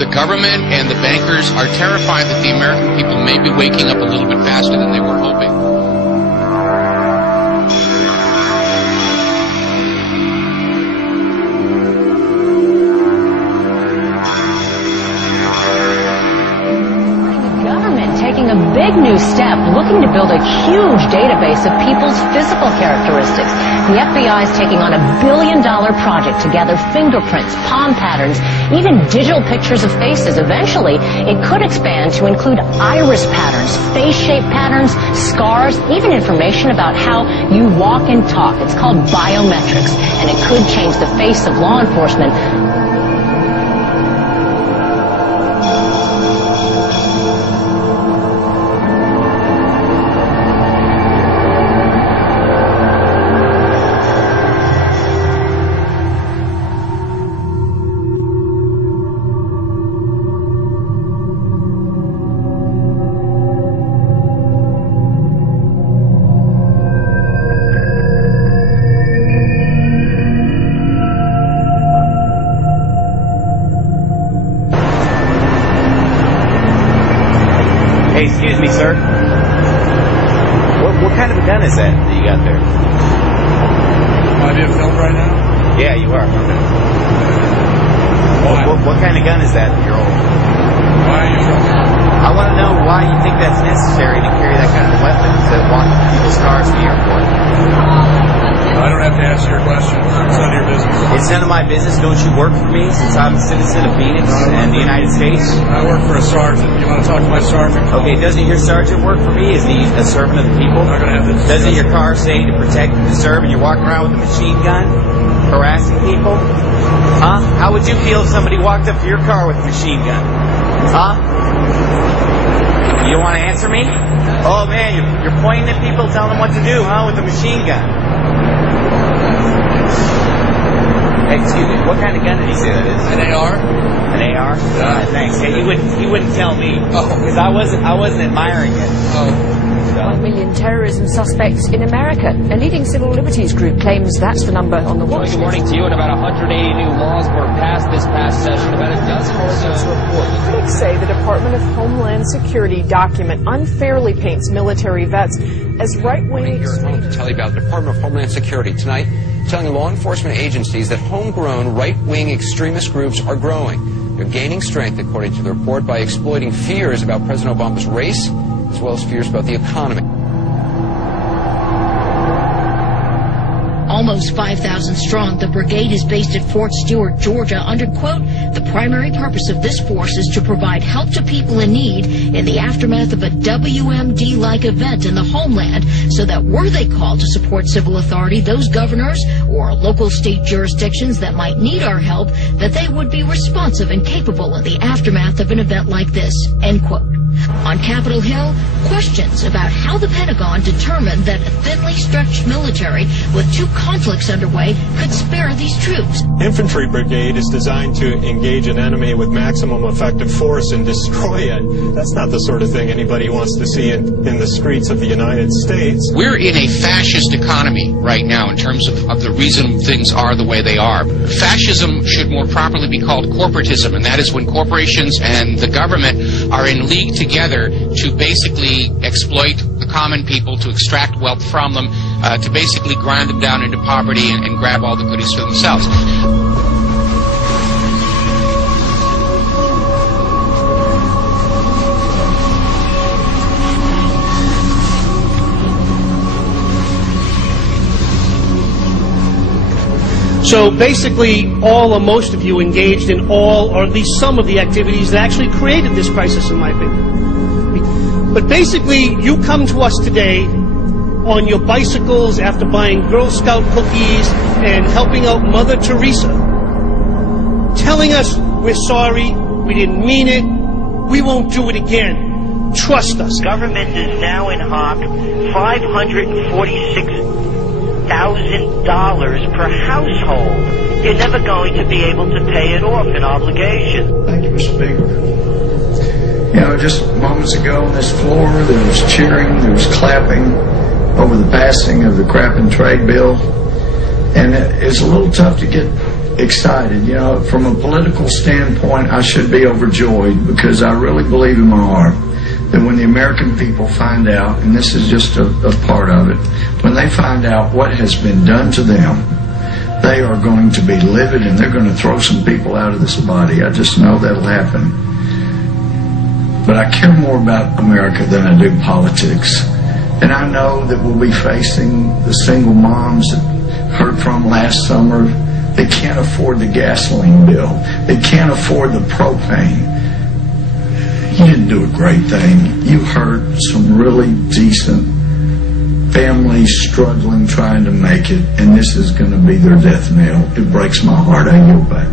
The government and the bankers are terrified that the American people may be waking up a little bit faster than they were hoping. Taking a big new step, looking to build a huge database of people's physical characteristics. The FBI is taking on $1 billion project to gather fingerprints, palm patterns, even digital pictures of faces. Eventually, it could expand to include iris patterns, face shape patterns, scars, even information about how you walk and talk. It's called biometrics, and it could change the face of law enforcement. Hey, excuse me, sir. What kind of a gun is that you got there? Am I being filmed right now? Yeah, you are. What kind of gun is that you're holding? Why are you filming? I want to know why you think that's necessary to carry that kind of weapon to walk people's cars to the airport. I don't have to answer your question. It's none of your business. It's none of my business. Don't you work for me since I'm a citizen of Phoenix and the United States? I work for a sergeant. You want to talk to my sergeant? Okay, doesn't your sergeant work for me? Is he a servant of the people? I'm not going to have this. Doesn't your car say to protect and to serve, and you're walking around with a machine gun, harassing people? Huh? How would you feel if somebody walked up to your car with a machine gun? Huh? You don't want to answer me? Oh man, you're pointing at people, telling them what to do, huh? With a machine gun. Hey, excuse me, what kind of gun did he say that is? An AR? An AR? Yeah. Thanks. Hey, he wouldn't tell me. Oh. Because I wasn't admiring it. Oh. 1 million terrorism suspects in America. A leading civil liberties group claims that's the number on the watch list. Good morning to you. And about 180 new laws were passed this past session. About a dozen or so. Critics say the Department of Homeland Security document unfairly paints military vets as right-wing extremists. To tell you about the Department of Homeland Security tonight, telling law enforcement agencies that homegrown right-wing extremist groups are growing. They're gaining strength, according to the report, by exploiting fears about President Obama's race, as well as fears about the economy. Almost 5,000 strong, the brigade is based at Fort Stewart, Georgia, under, quote, the primary purpose of this force is to provide help to people in need in the aftermath of a WMD-like event in the homeland, so that were they called to support civil authority, those governors or local state jurisdictions that might need our help, that they would be responsive and capable in the aftermath of an event like this, end quote. On Capitol Hill, questions about how the Pentagon determined that a thinly stretched military with two conflicts underway could spare these troops. Infantry brigade is designed to engage an enemy with maximum effective force and destroy it. That's not the sort of thing anybody wants to see in the streets of the United States. We're in a fascist economy right now in terms of the reason things are the way they are. Fascism should more properly be called corporatism, and that is when corporations and the government are in league together to basically exploit the common people, to extract wealth from them, to basically grind them down into poverty and grab all the goodies for themselves. So basically, all or most of you engaged in all or at least some of the activities that actually created this crisis, in my opinion. But basically, you come to us today on your bicycles after buying Girl Scout cookies and helping out Mother Teresa, telling us we're sorry, we didn't mean it, we won't do it again. Trust us. Government is now in hock $546,000 per household. You're never going to be able to pay it off in obligation. Thank you, Mr. Speaker. You know, just moments ago on this floor, there was cheering, there was clapping over the passing of the crap and trade bill. And it's a little tough to get excited. You know, from a political standpoint, I should be overjoyed because I really believe in my heart that when the American people find out, and this is just a part of it, when they find out what has been done to them, they are going to be livid and they're going to throw some people out of this body. I just know that'll happen. But I care more about America than I do politics. And I know that we'll be facing the single moms that heard from last summer. They can't afford the gasoline bill. They can't afford the propane. You didn't do a great thing. You hurt some really decent families struggling, trying to make it, and this is going to be their death knell. It breaks my heart. I yield back.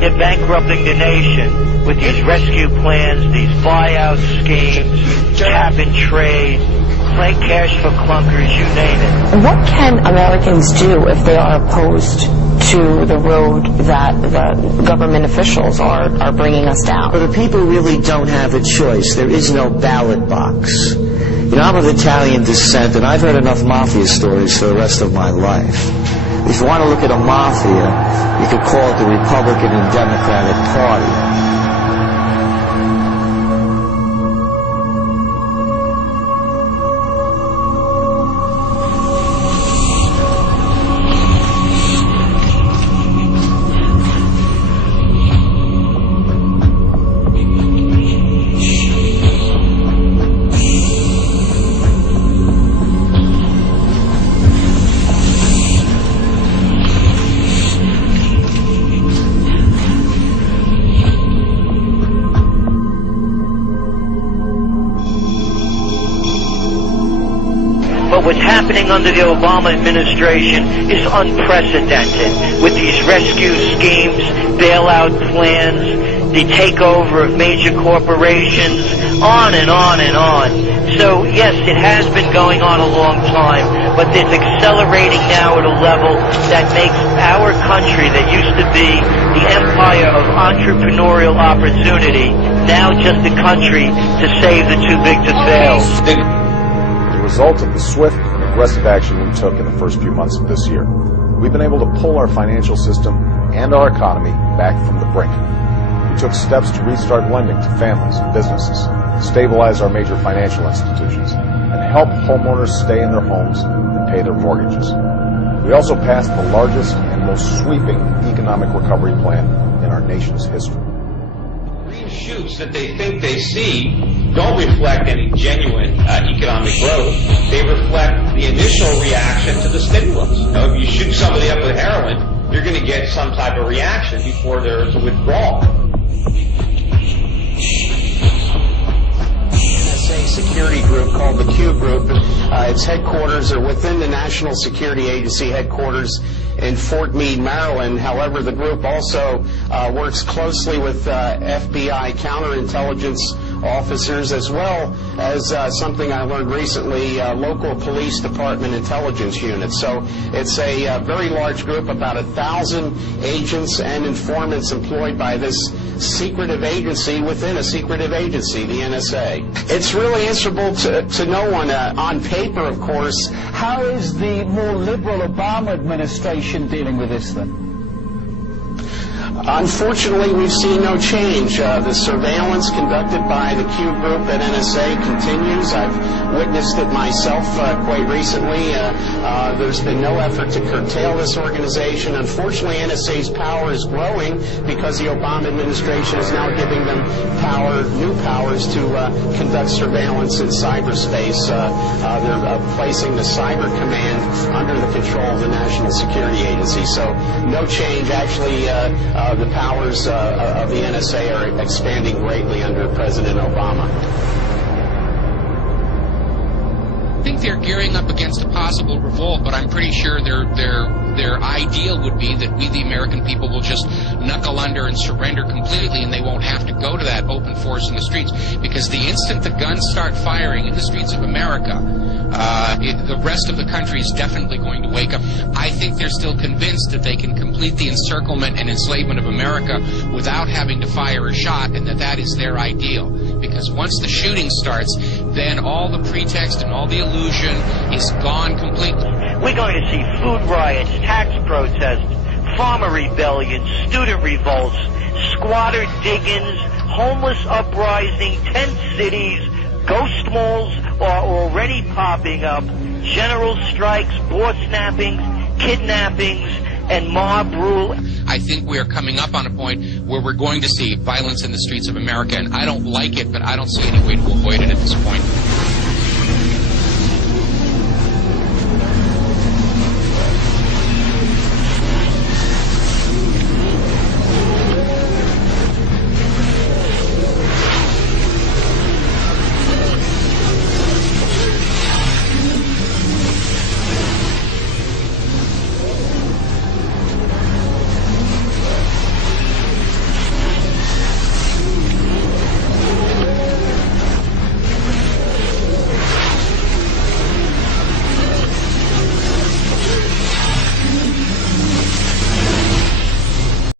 They're bankrupting the nation with these rescue plans, these buyout schemes, cap and trade, play cash for clunkers, you name it. What can Americans do if they are opposed to the road that the government officials are bringing us down? But the people really don't have a choice. There is no ballot box. You know, I'm of Italian descent, and I've heard enough mafia stories for the rest of my life. If you want to look at a mafia, you could call it the Republican and Democratic Party. What's happening under the Obama administration is unprecedented with these rescue schemes, bailout plans, the takeover of major corporations, on and on and on. So, yes, it has been going on a long time, but it's accelerating now at a level that makes our country that used to be the empire of entrepreneurial opportunity now just a country to save the too big to fail. The result of the swift and aggressive action we took in the first few months of this year, we've been able to pull our financial system and our economy back from the brink. We took steps to restart lending to families and businesses, stabilize our major financial institutions, and help homeowners stay in their homes and pay their mortgages. We also passed the largest and most sweeping economic recovery plan in our nation's history. Green shoots that they think they see don't reflect any genuine economic growth. They reflect the initial reaction to the stimulus. You know, if you shoot somebody up with heroin, you're going to get some type of reaction before there's a withdrawal. NSA security group called the Q Group. Its headquarters are within the National Security Agency headquarters in Fort Meade, Maryland. However, the group also works closely with FBI counterintelligence officers, as well as something I learned recently, local police department intelligence units. So it's a very large group, about 1,000 agents and informants employed by this secretive agency within a secretive agency, the NSA. It's really answerable to no one on paper, of course. How is the more liberal Obama administration dealing with this then? Unfortunately, we've seen no change. The surveillance conducted by the Q Group at NSA continues. I've witnessed it myself quite recently. There's been no effort to curtail this organization. Unfortunately, NSA's power is growing because the Obama administration is now giving them new powers to conduct surveillance in cyberspace. They're placing the Cyber Command under the control of the National Security Agency. So no change. Actually, the powers of the NSA are expanding greatly under President Obama. I think they're gearing up against a possible revolt, but I'm pretty sure their ideal would be that we, the American people, will just knuckle under and surrender completely, and they won't have to go to that open force in the streets, because the instant the guns start firing in the streets of America, the rest of the country is definitely going to wake up. I think they're still convinced that they can complete the encirclement and enslavement of America without having to fire a shot, and that is their ideal. Because once the shooting starts, then all the pretext and all the illusion is gone completely. We're going to see food riots, tax protests, farmer rebellions, student revolts, squatter diggings, homeless uprising, tent cities, ghost malls are already popping up, general strikes, board snappings, kidnappings, and mob rule. I think we are coming up on a point where we're going to see violence in the streets of America, and I don't like it, but I don't see any way to avoid it at this point.